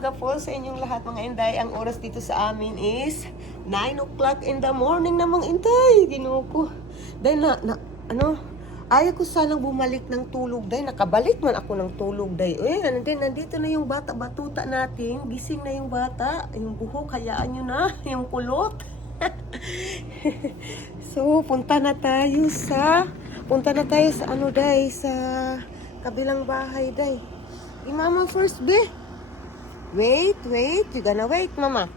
umaga po sa inyong lahat mga inday. Ang oras dito sa amin is 9 o'clock in the morning na mga inday. Ginoo ko. Dahil ayaw ko sanang bumalik ng tulog dahil nakabalik man ako ng tulog dahil. Nandito na yung bata, batuta natin. Gising na yung bata. Yung buhok, hayaan nyo na. Yung kulot. So, punta na tayo sa sa kabilang bahay day. Mama first, be. Wait. You gonna wait, mama.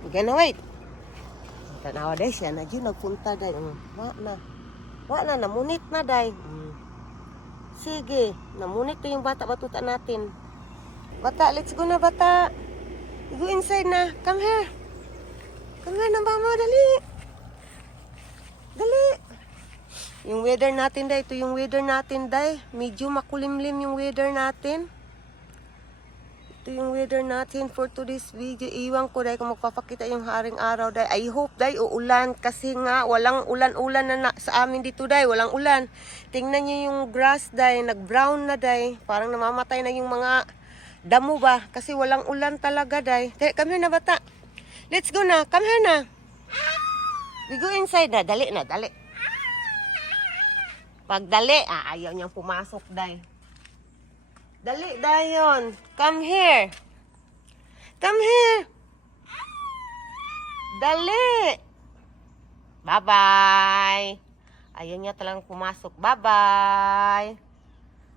You gonna wait. Tanawa day siya na yun nagpunta day. Namunit na day. Sige, namunit na yung bata batuta natin. Bata, let's go na bata. Go inside na. Come here. Come here na mama, dali. Dali. Yung weather natin day, ito yung weather natin day. Medyo makulimlim yung weather natin. Ito yung weather natin for today's video. Iwan ko day kung magpapakita yung haring araw day. I hope day uulan kasi nga walang ulan-ulan na sa amin dito day. Walang ulan. Tingnan nyo yung grass day, nag-brown na day. Parang namamatay na yung mga damo ba. Kasi walang ulan talaga day. Come here na bata. Let's go na. Come here na. We go inside na. Dali na, dali. Pag dali, ayaw niyang pumasok, day. Dali, dayon. Come here. Come here. Dali. Bye-bye. Ayaw niya talagang pumasok. Bye-bye.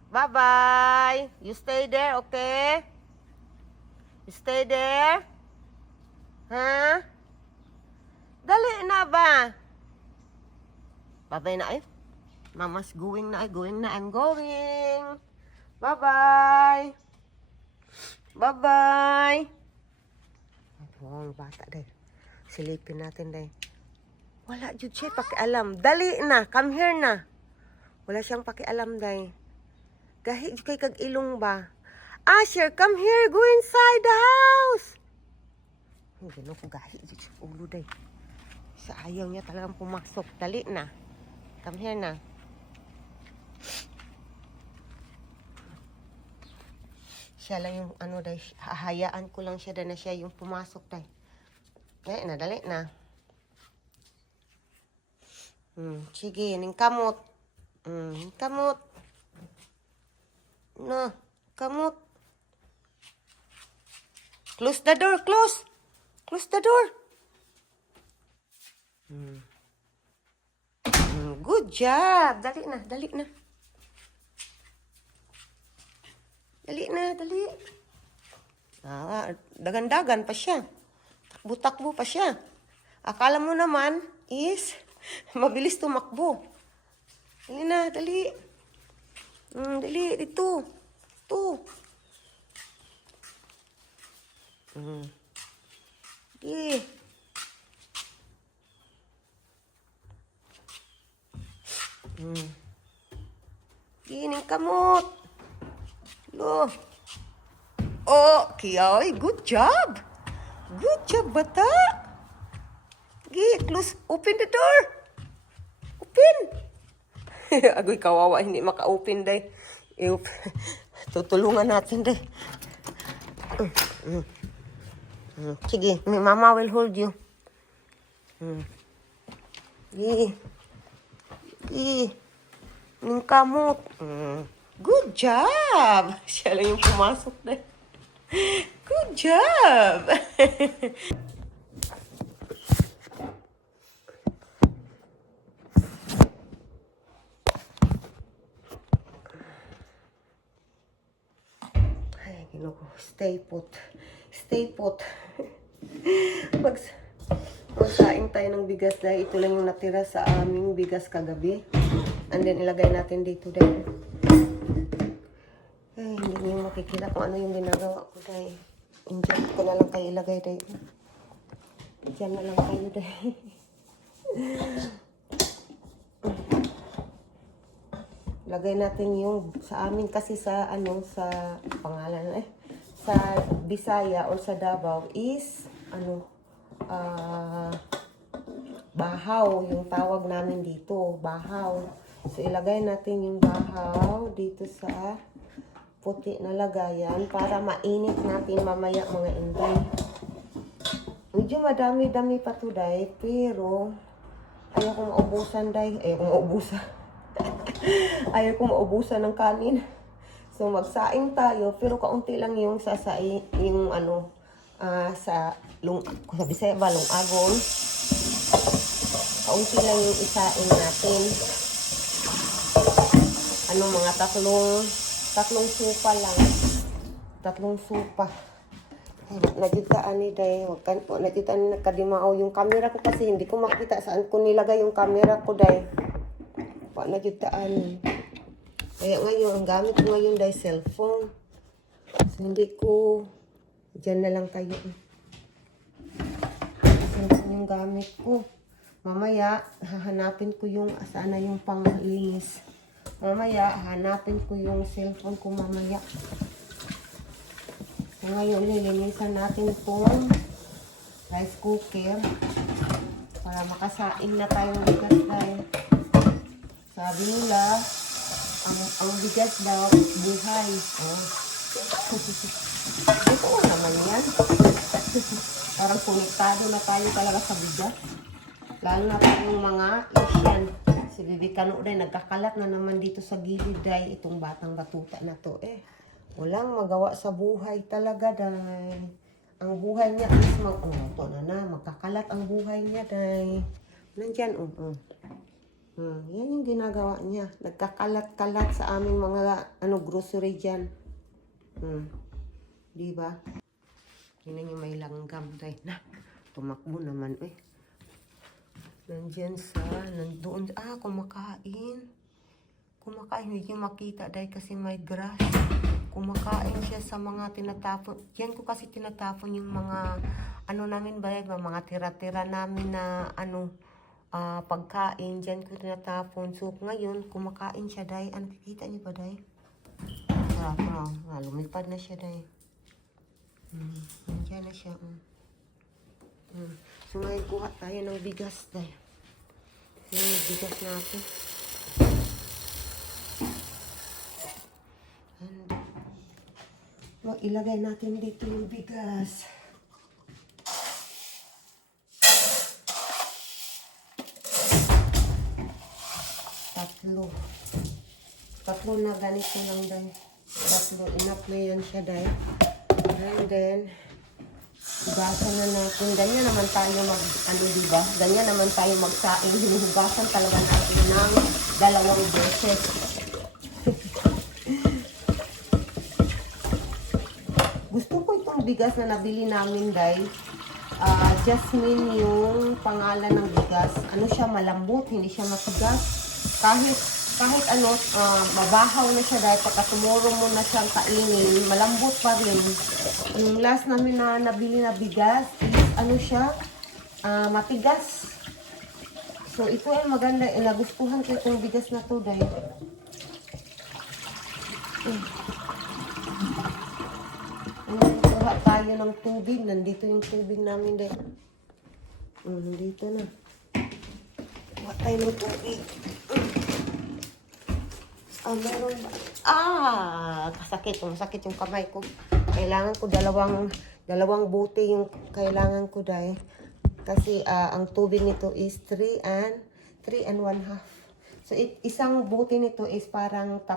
Bye-bye. You stay there, okay? You stay there? Huh? Dali na ba? Bye-bye na eh. Mama's going na. I'm going. Bye-bye. Bye-bye. Ito, bata day. Silipin natin day. Wala, jud siya pakialam. Dali na. Come here na. Wala siyang pakialam day. Gahi kay kag ilong ba? Asher, come here. Go inside the house. Hindi ko gahi jud siya ulo day. Sa ayaw niya talagang pumasok. Dali na. Come here na. Siya lang yung day, hahayaan ko lang siya na siya yung pumasok day. Dali na, dali na. Sige, ning kamot. Kamot. No, kamot. Close the door, close. Close the door. Good job. Dali na, dali na. Dali na, dali. Dagan-dagan pa siya. Takbo-takbo pa siya. Akala mo naman is mabilis tumakbo. Dali na, dali. Dali, dito. Ito. Dali. Gining kamot. Lo. Oh, Kiyoy, good job. Good job, bata. Close, open the door. Open. Agoy, kawawa, hindi maka-open, day. Tutulungan natin, day. Sige, my mama will hold you. Ning kamot. Good job! Siya lang yung pumasok na. Good job! Ay, ginoo ko. Stay put. Stay put. Magsaing tayo ng bigas dahil ito lang yung natira sa aming bigas kagabi. And then ilagay natin dito dahil. Ay, hindi niyo makikita kung ano yung ginagawa ko dahil. Diyan ko na lang kayo ilagay dahil. Diyan na lang kayo dahil. Lagay natin yung sa amin kasi sa sa pangalan sa Bisaya or sa Davao is bahaw yung tawag namin dito, bahaw. So ilagay natin yung bahaw dito sa puti na lagayan para mainit natin mamaya mga inday. Medyo madami-dami pa to day, pero ayaw kong maubusan day. Ayaw kong maubusan ng kanin. So magsaing tayo, pero kaunti lang yung sasaing, yung ano, sa Bisaya ba, lungagon. Kaunti lang yung isain natin. Ano, mga tatlong supa lang. Tatlong supa. Nagitaan ni day, nagitaan ni nakadimao yung camera ko kasi hindi ko makita saan ko nilagay yung camera ko day. Nagitaan. Kaya ngayon, ang gamit ko ngayon day cellphone. So hindi ko, dyan na lang tayo. Cellphone yung gamit ko. Mamaya, hahanapin ko yung, saan na yung panglinis. Mamaya, hanapin ko yung cellphone ko mamaya. So ngayon, nilinisan natin itong rice cooker para makasaing na tayong bigas tayo. Sabi nila, ang bigas daw, buhay. Oh. Ito naman yan. Parang konektado na tayo talaga sa bigas. Lalo na tayong mga Asian. Si Bibi Kano day, nagkakalat na naman dito sa gilid day. Itong batang batuta na to eh. Walang magawa sa buhay talaga day. Ang buhay niya is magkakalat ang buhay niya day. Nandyan, yan yung ginagawa niya. Nagkakalat-kalat sa aming mga grocery dyan. Diba? Tingnan niyo may langgam day. Na, tumakbo naman eh. Nandoon, kumakain. Kumakain, hindi niyo makita dahil kasi may grass. Kumakain siya sa mga tinatapon. Yan ko kasi tinatapon yung mga, namin ba, mga tira-tira namin na, pagkain. Diyan ko tinatapon. So, ngayon, kumakain siya dahil. Kikita niyo ba dahil? Lumipad na siya dahil. Nandiyan na siya. So, ngayon kuha tayo ng bigas dahil. Yung bigas natin. Ilagay natin dito yung bigas. Tatlo na ganito lang dahil. Tatlo, enough na yan siya dahil. And then, hugasan na natin. Ganyan naman tayo diba? Ganyan naman tayo magsaing. Hinuhugasan talaga natin ng 2 beses. Gusto ko itong bigas na nabili namin, dahil Jasmine yung pangalan ng bigas. Siya, malambot, hindi siya matigas. Kahit mabahaw na siya dahil pagka tomorrow mo na siyang kainin, malambot pa rin. Yung last namin na nabili na bigas is siya, matigas. So ito ay maganda, nagustuhan ko itong bigas na to dahil. Kuha tayo ng tubig, nandito yung tubig namin dahil. Nandito na. Kuha tayo ng tubig. Meron ba? Masakit yung kamay ko. Kailangan ko dalawang buti yung kailangan ko dahil. Kasi ang tubig nito is 3 and 1/2. So isang buti nito is parang 3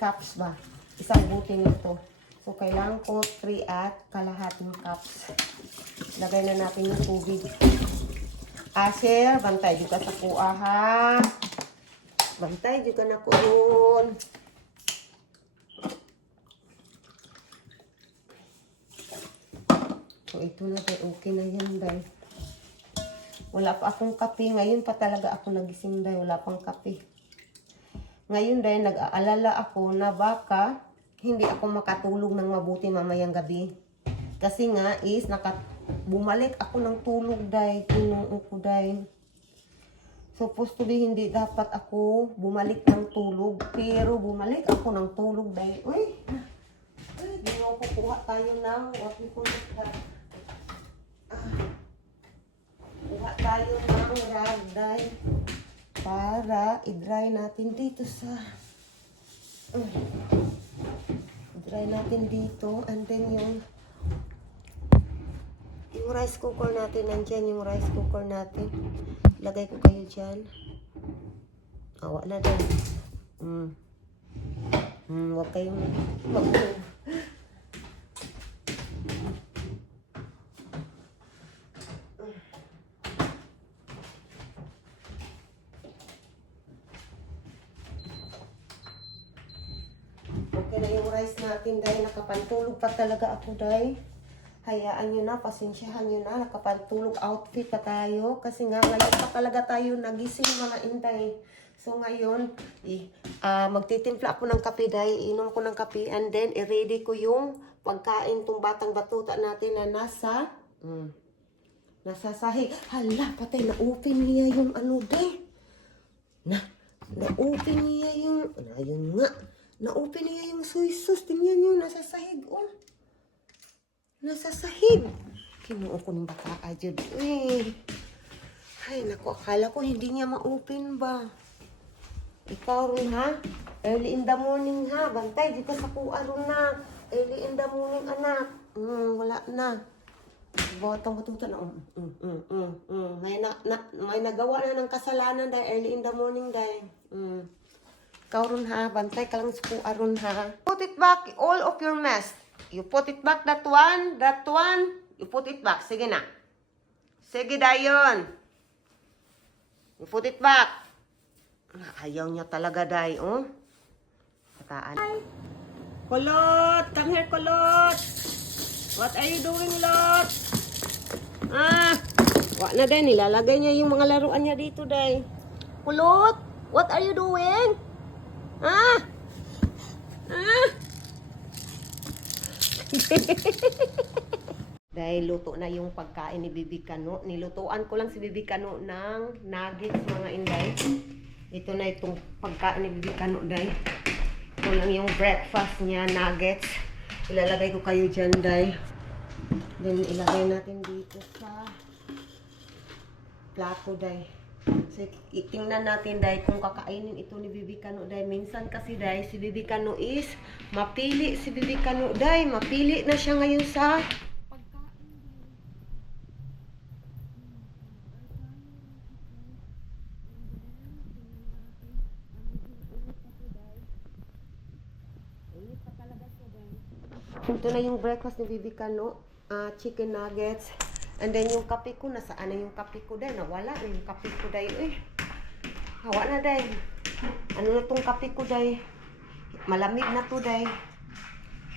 cups ba? Isang buti nito. So kailangan ko 3 1/2 cups. Lagay na natin yung tubig. Asher, bantay juga sa kuha ha. Bantay juga na kuon. So ito na dahil, okay na yan dahil. Wala pa akong kape. Ngayon pa talaga ako nagising dahil. Wala pang kape. Ngayon dahil nag-aalala ako na baka hindi ako makatulog ng mabuti mamayang gabi. Kasi nga is bumalik ako ng tulog dahil. Tinuong ko dahil. Supposed to be hindi dapat ako bumalik ng tulog. Pero bumalik ako ng tulog dahil. Di mo kukuha tayo ng what we call that. Kuha tayo ng rag dahil. para i-dry natin dito sa i-dry natin dito, and then yung rice cooker natin, nandyan yung rice cooker natin. Lagay ko kayo dyan. Awa na din. Huwag kayong mag-move. Okay na yung rice natin dahil nakapantulog pa talaga ako dahil. Hayaan nyo na, pasensyahan nyo na, nakapantulog outfit pa tayo. Kasi nga ngayon pa talaga tayo nagising mga inday. So ngayon, magtitimpla ako ng kape dahil inom ko ng kape. And then, i-ready ko yung pagkain tong batang batuta natin na nasa sahig. Hala, patay, na-open niya yung ano day. Na-open niya yung, ayun nga. Na-open niya yung soy sauce. Tingnan nyo, nasa sahig. Oh. Nasa sahig. Kinuha ko ng bata ajud. Ay, naku, akala ko hindi niya ma-open ba. Ikaw rin ha? Early in the morning ha? Bantay, di ka sa kuwa rin na. Early in the morning, anak. Wala na. Botong batuta na. May nagawa na ng kasalanan dahil early in the morning dahil. Ikaw rin ha? Bantay ka lang sa kuwa rin ha? Put it back, all of your mess. You put it back, that one, you put it back. Sige na. Sige, dayon. You put it back. Ayaw niya talaga, day, oh. Kataan. Kulot! Come here, Kulot! What are you doing, Lot? Wala na, day. Nilalagay niya yung mga laruan niya dito, day. Kulot! What are you doing? Dahil luto na yung pagkain ni Bibi Kano. Nilutuan ko lang si Bibi Kano ng nuggets, mga inday. Ito na itong pagkain ni Bibi Kano, day. Ito lang yung breakfast niya, nuggets. Ilalagay ko kayo dyan, day. Then ilagay natin dito sa plato, day. So, itingnan natin, day, kung kakainin ito ni Bibi Kano, day. Minsan kasi, day, si Bibi Kano is mapili si Bibi Kano, day. Mapili na siya ngayon sa pagkain, day. Ito na yung breakfast ni Bibi Kano. Chicken nuggets. And then yung kape ko, nasaan na yung kape ko, day? Nawala na yung kape ko, day. Hawa na, day. Ano na tong kape ko, day? Malamig na to, day.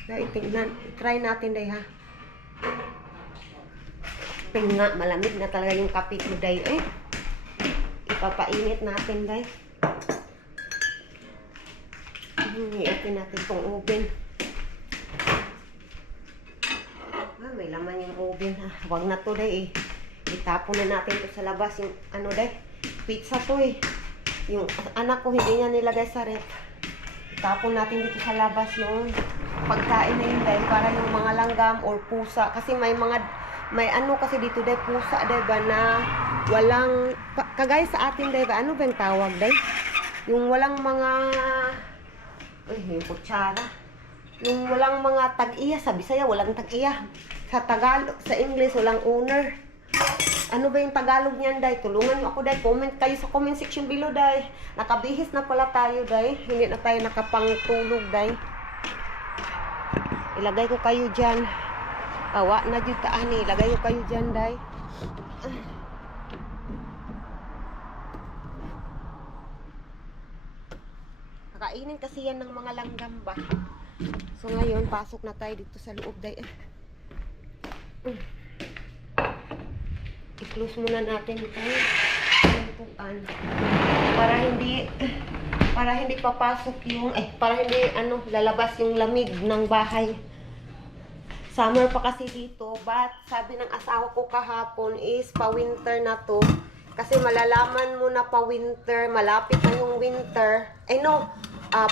Day, tingnan. Try natin, day, ha? Pinga, malamig na talaga yung kape ko, day. Ipapainit natin, day. I-open natin tong oven. May laman yung oven, ha. Huwag na to, day, itapon na natin to sa labas yung ano, day, pizza to, yung anak ko hindi niya nilagay sa ref. Itapon natin dito sa labas yung pagkain na yun, day, para yung mga langgam or pusa, kasi may ano kasi dito, day, pusa, day, ba, na walang kagaya sa atin, day, ba, ano ba yung tawag, day, yung walang mga yung kutsara, yung walang mga tag-iya. Sa Bisaya walang tag-iya. Sa Tagalog, sa English walang owner. Ano ba yung Tagalog niyan, day? Tulungan niyo ako, day. Comment kayo sa comment section below, day. Nakabihis na pala tayo, day. Hindi na tayo nakapangtulog, day. Ilagay ko kayo dyan. Awa na dyan taan, ilagay ko kayo dyan, day. Kakainin kasi yan ng mga langgam ba. So ngayon, pasok na tayo dito sa loob, day. I-close muna natin ito. Para hindi papasok yung, para hindi, lalabas yung lamig ng bahay. Summer pa kasi dito, but sabi ng asawa ko kahapon is pa-winter na to. Kasi malalaman mo na pa-winter, malapit na yung winter.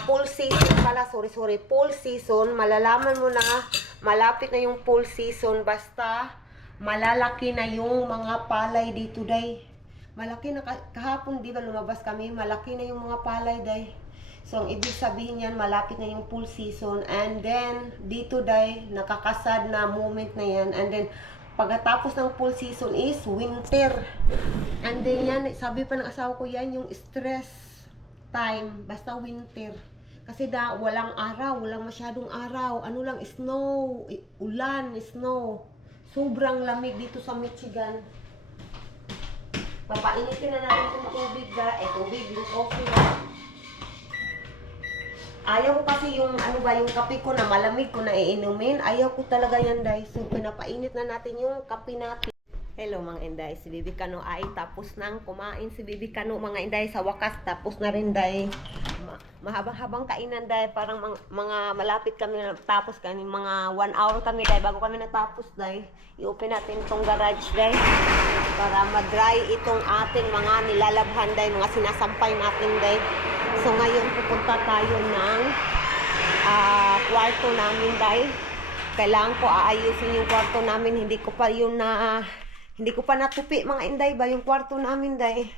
Fall season pala, sorry, fall season, malalaman mo na malapit na yung fall season basta malalaki na yung mga palay dito, day. Malaki na kahapon, di ba lumabas kami, malaki na yung mga palay day. So ang ibig sabihin yan, malapit na yung full season. And then dito day, nakakasad na moment na yan. And then pagkatapos ng full season is winter. And then yan, sabi pa ng asawa ko, yan yung stress time, basta winter. Kasi walang araw, walang masyadong araw. Ano lang, snow, ulan, snow. Sobrang lamig dito sa Michigan. Papainitin na natin itong tubig tubig, yung coffee na. Ayaw ko kasi yung, yung kape ko na malamig ko na iinumin. Ayaw ko talaga yan, guys. So, pinapainit na natin yung kape natin. Hello, mga inday. Si Bibi Kano ay tapos nang kumain. Si Bibi Kano, mga inday, sa wakas, tapos na rin, day. Mahabang-habang kainan, day. Parang mga malapit kami tapos kami. Mga 1 hour kami, day. Bago kami natapos, day. I-open natin itong garage, day. Para ma-dry itong ating mga nilalabhan, day. Mga sinasampay natin, day. So, ngayon pupunta tayo ng kwarto namin, day. Kailangan ko aayusin yung kwarto namin. Hindi ko pa natupi, mga inday ba, yung kwarto namin, day.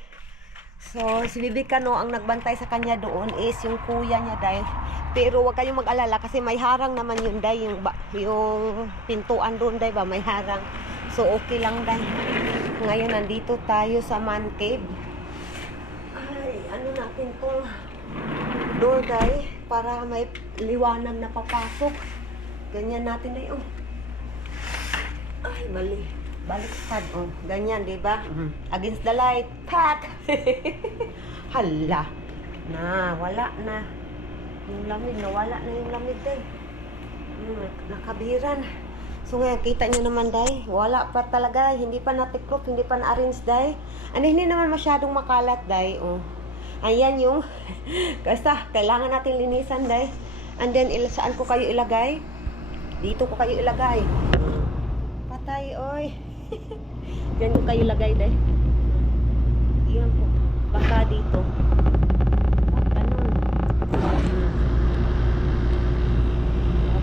So, si Bibi Kano, ang nagbantay sa kanya doon is yung kuya niya, day. Pero huwag kayong mag-alala kasi may harang naman yun, day. Yung pintuan doon, day ba, may harang. So, okay lang, day. Ngayon, nandito tayo sa man cave. Ay, ano natin tong door, day, para may liwanag na papasok. Ganyan natin, day, oh. Ay, mali. Baliktad, oh. Ganyan, di ba? Against the light. Pat! Hala. Wala na. Yung lamig, nawala na yung lamig, day. Nakabiran. So ngayon, kita nyo naman, day. Wala pa talaga. Hindi pa natiklop, hindi pa na-arrange, day. Hindi naman masyadong makalat, day. Oh. Ayan yung basta, kailangan natin linisan, day. And then, saan ko kayo ilagay? Dito ko kayo ilagay. Patay, oy. Diyan ko kayo ilagay, day. Iyan po. Baka dito. Ganun.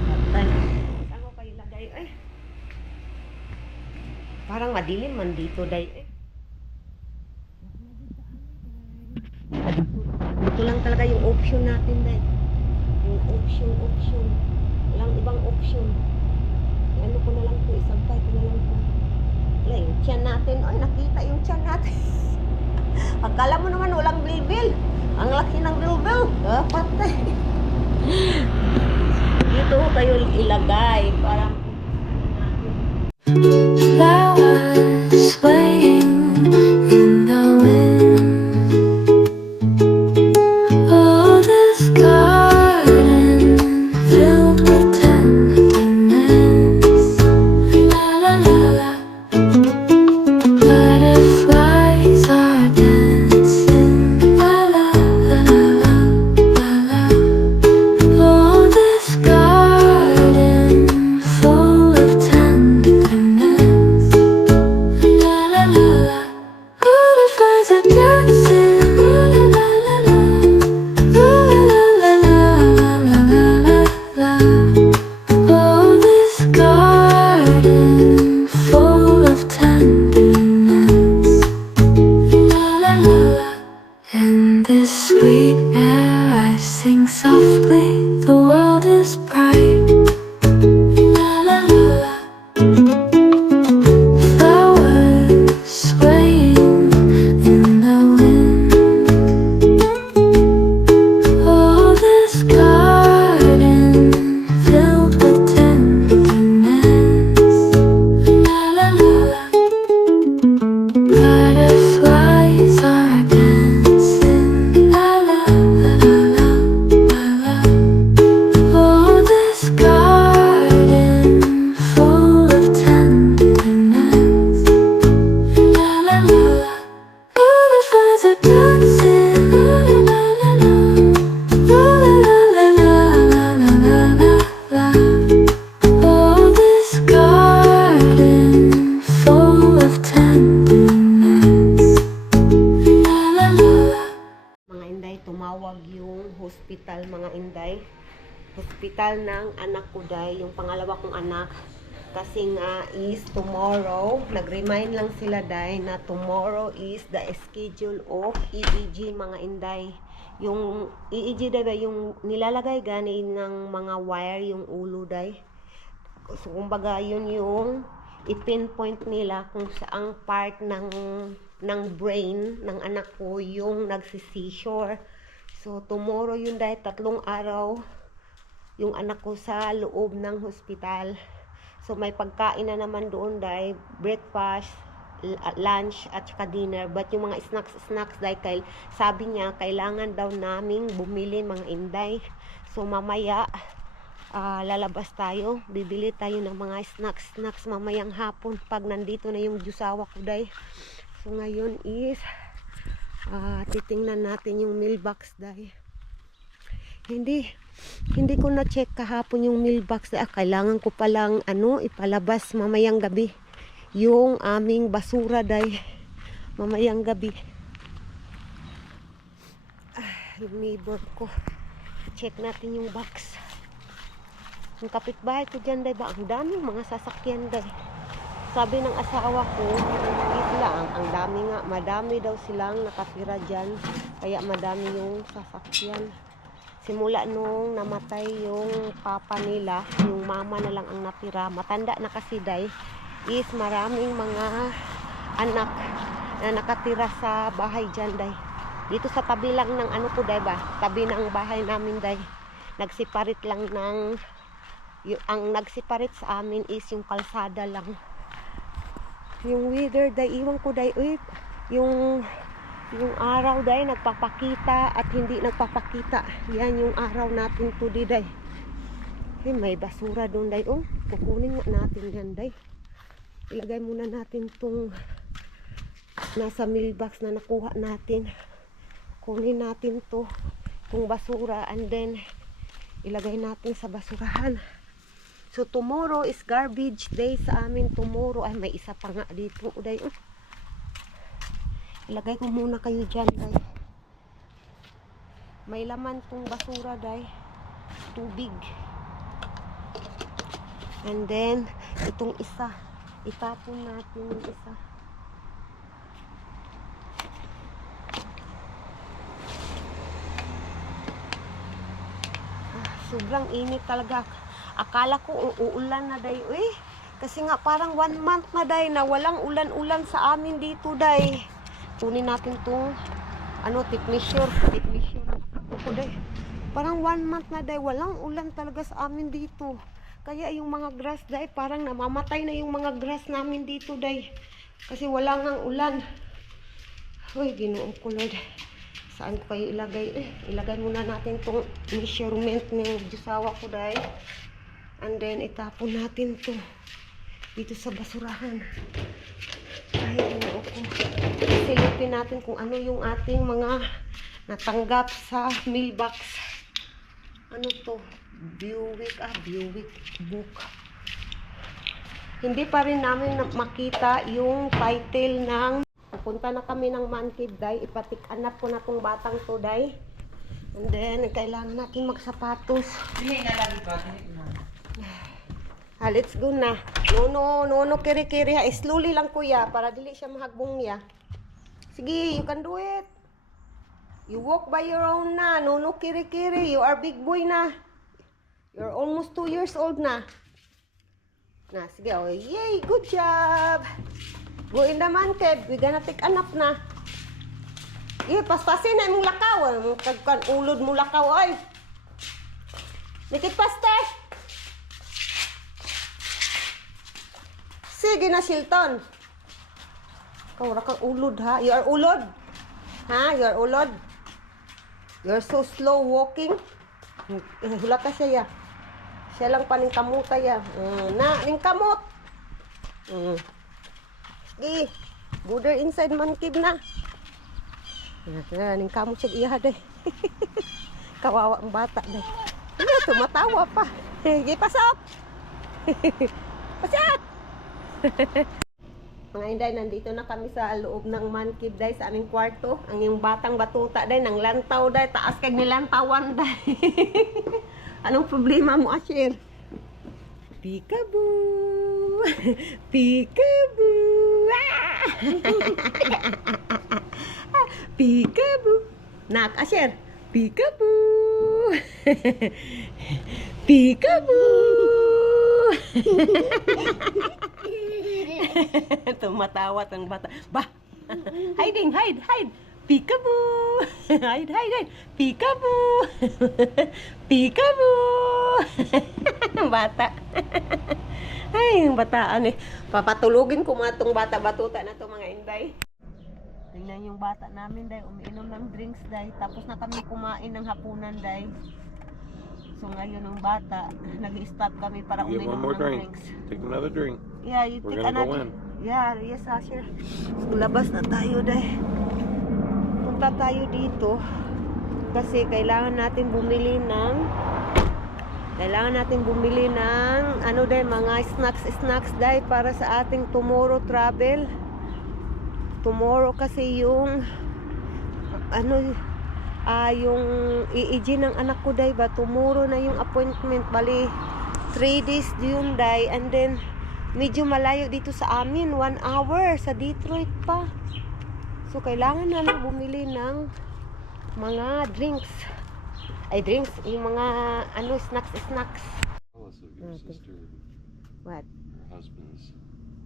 Patay. Saan ko kayo ilagay? Ay. Parang madilim man dito, day. Ito lang talaga yung option natin, day. Yung option. Walang ibang option. Ano ko na lang to, isampay ko na lang to. Wala, yung tiyan natin. Ay, nakita yung tiyan natin. Akala mo naman walang bilbil. Ang laki ng bilbil. Patay. Dito kayo ilagay. Parang flowers swaying in the wind. Oh, this garden filled with tenderness. La la la la. Butterflies are dancing. La la la la la la. Oh, this garden full of tenderness. La la la la. Butterflies are dancing. La la la la la. La la la la la la. Oh, this garden full of tenderness. La la la la. In this sweet air I sing softly, the world is bright. La la la la. Flowers swaying in the wind. Oh, this garden filled with tenderness. La la la la. Butterflies are dancing. La la la la la la. Oh, this garden full of tenderness. La la la la. Butterflies are dancing. La la la la la. La la la la la la la la. Oh, this garden full of tenderness. La la la la. mga inday, tumawag yung hospital, mga inday. Hospital ng anak ko, day. Yung pangalawa kong anak. Kasi nga is tomorrow, nag-remind lang sila day na tomorrow is the schedule of EEG mga inday. Yung EEG day ba, yung nilalagay gani ng mga wire yung ulo day. So kumbaga yun yung i-pinpoint nila kung saang part ng brain ng anak ko yung nagsi-seizure. So tomorrow yun day, 3 araw yung anak ko sa loob ng hospital. So may pagkain na naman doon day, breakfast, lunch at saka dinner. But yung mga snacks dahil sabi niya kailangan daw naming bumili mga inday. So mamaya lalabas tayo, bibili tayo ng mga snacks mamayang hapon pag nandito na yung jusawa ko day. So ngayon is titingnan natin yung mailbox day. Hindi ko na check kahapon yung mailbox. Kailangan ko palang ipalabas mamayang gabi yung aming basura day. Mamayang gabi. Yung neighbor ko. Check natin yung box. Yung kapitbahay ko dyan day ba? Ang daming mga sasakyan day. Sabi ng asawa ko, ang dami nga. Madami daw silang nakatira dyan. Kaya madami yung sasakyan. Simula nung namatay yung papa nila, yung mama na lang ang natira, matanda na kasi day, is maraming mga anak na nakatira sa bahay dyan day. Dito sa tabi lang ng ko day ba, tabi ng bahay namin day. Nagsiparit lang ang nagsiparit sa amin is yung kalsada lang. Yung weather day, iwan ko day, yung araw day nagpapakita at hindi nagpapakita. Yan yung araw natin today day. May basura doon day. Kukunin nga natin yan day. Ilagay muna natin tong nasa mailbox na nakuha natin. Kunin natin to kung basura and then ilagay natin sa basurahan. So tomorrow is garbage day sa amin tomorrow. Ay may isa pa nga dito day. Ilagay ko muna kayo dyan day. May laman tong basura day. Tubig. And then itong isa, itapon natin yung isa. Sobrang init talaga. Akala ko uulan na day. Kasi nga parang 1 month na day na walang ulan-ulan sa amin dito day. Kunin natin tong tip measure ako day. Parang 1 month na day walang ulan talaga sa amin dito. Kaya yung mga grass day parang namamatay na yung mga grass namin dito day. Kasi wala ngang ulan. Ginoong ko Lord. Saan ko kayo ilagay? Ilagay muna natin tong measurement ng jusawa ko day. And then itapon natin to dito sa basurahan. Silipin natin kung ano yung ating mga natanggap sa mailbox. Ano to? Buick book. Hindi pa rin namin makita yung title ng pupunta na kami ng man cave day. Ipatik-anap ko na tong batang to day. And then kailangan natin magsapatos. Let's go na. No, kiri-kiri ha. Slowly lang kuya, para dili siya mahagbong niya. Sige, you can do it. You walk by your own na. No, kiri-kiri. You are big boy na. You're almost 2 years old na. Sige, yay, good job. Go in the man cave. We gonna take a nap na. Paspasin na mong lakaw. Ulod mo lakaw, ay. Make it faster. Sige na, Shilton. Kawara kang ulod, ha? You are ulod? Ha? You are ulod? You are so slow walking. Hula ka siya, ya. Siya lang pa ning kamutay, ya. Ning kamot. Sige. Go there inside man cave na. Ning kamot siya iya, day. Kawawa ang bata, day. Tumatawa pa. Sige, pasok. Pasok. Mga inday, nandito na kami sa loob ng man cave day sa aming kwarto. Ang yung batang batuta day, nang lantaw day, taas kag nilantawan day. Anong problema mo, Asher? Peekaboo! Peekaboo! Ah! Peekaboo! Nak, Asher! Peekaboo! Peekaboo! Tumatawa ang bata. Bah! Hiding, hide, hide! Peekaboo! Hide, hide, hide! Peekaboo! Peekaboo! Bata. Ay, yung bataan eh. Papatulugin ko mga itong bata-batuta na to mga inday. Tingnan yung bata namin, day. Umiinom ng drinks, day. Tapos na kami kumain ng hapunan, day. So ngayon yung bata, nag-stop kami para You get uminom one more ng drink. drinks. Take another drink. Yeah, you We're take gonna go another. in. Yeah, yes, Asher. So, labas na tayo, day. Punta tayo dito. Kasi kailangan natin bumili ng ano day, mga snacks day para sa ating tomorrow travel. Tomorrow kasi yung yung EEG ng anak ko day ba, tomorrow na yung appointment, bali 3 days yun day, and then medyo malayo dito sa amin, 1 hour sa Detroit pa. So kailangan namin bumili ng mga drinks, yung mga snacks. Tell us of your Okay. sister, What? your husband's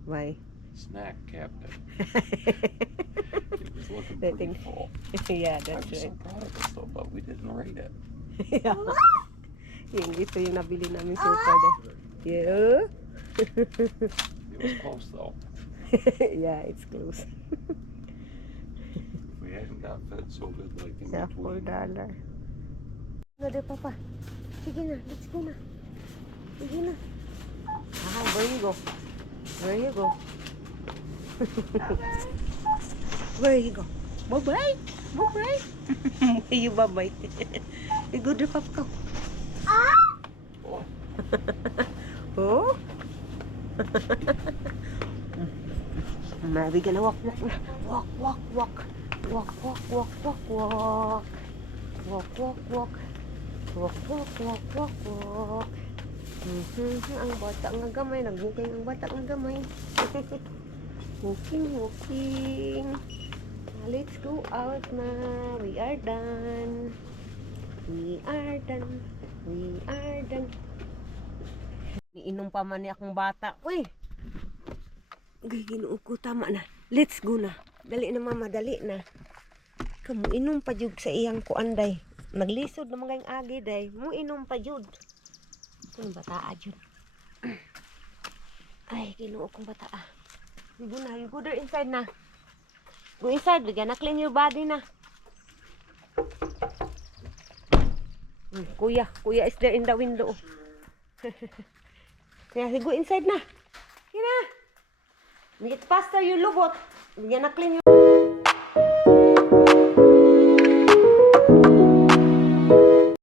Why? snack cabinet. It was looking I pretty think- full. Yeah, I'm that's so right. proud of us though, but we didn't rate it. Ito yung nabili namin so far day. Yeah. It was close though. Yeah, it's close. If we hadn't got fed so good like in Sa between. $4. Ano de papa? Sige na, let's go na. Sige na. Where you go? Where you go? Where you go? Bye-bye. Bye-bye. You bye-bye. You go there, papa. Oh, Oh? Now we gonna walk na. Walk. Walk. Ang bata nga gamay, nagbukay ang bata nga gamay. Walking. Let's go out na. We are done. Iinom pa man ni akong bata. Uy! Gay, Ginoo ko, tama na. Let's go na. Dali na mama, dali na. Kamu inom pa jud sa iyang kuanday. Naglisod na mga agi day. Mo inom pa jud. Ano bataa jud? Ay, Ginoo kong bataa. You go there inside na. Go inside, bigyan na clean your body na. Kuya is there in the window. Kaya go inside na. Kina. Make it faster, you lubot. Bigyan na clean your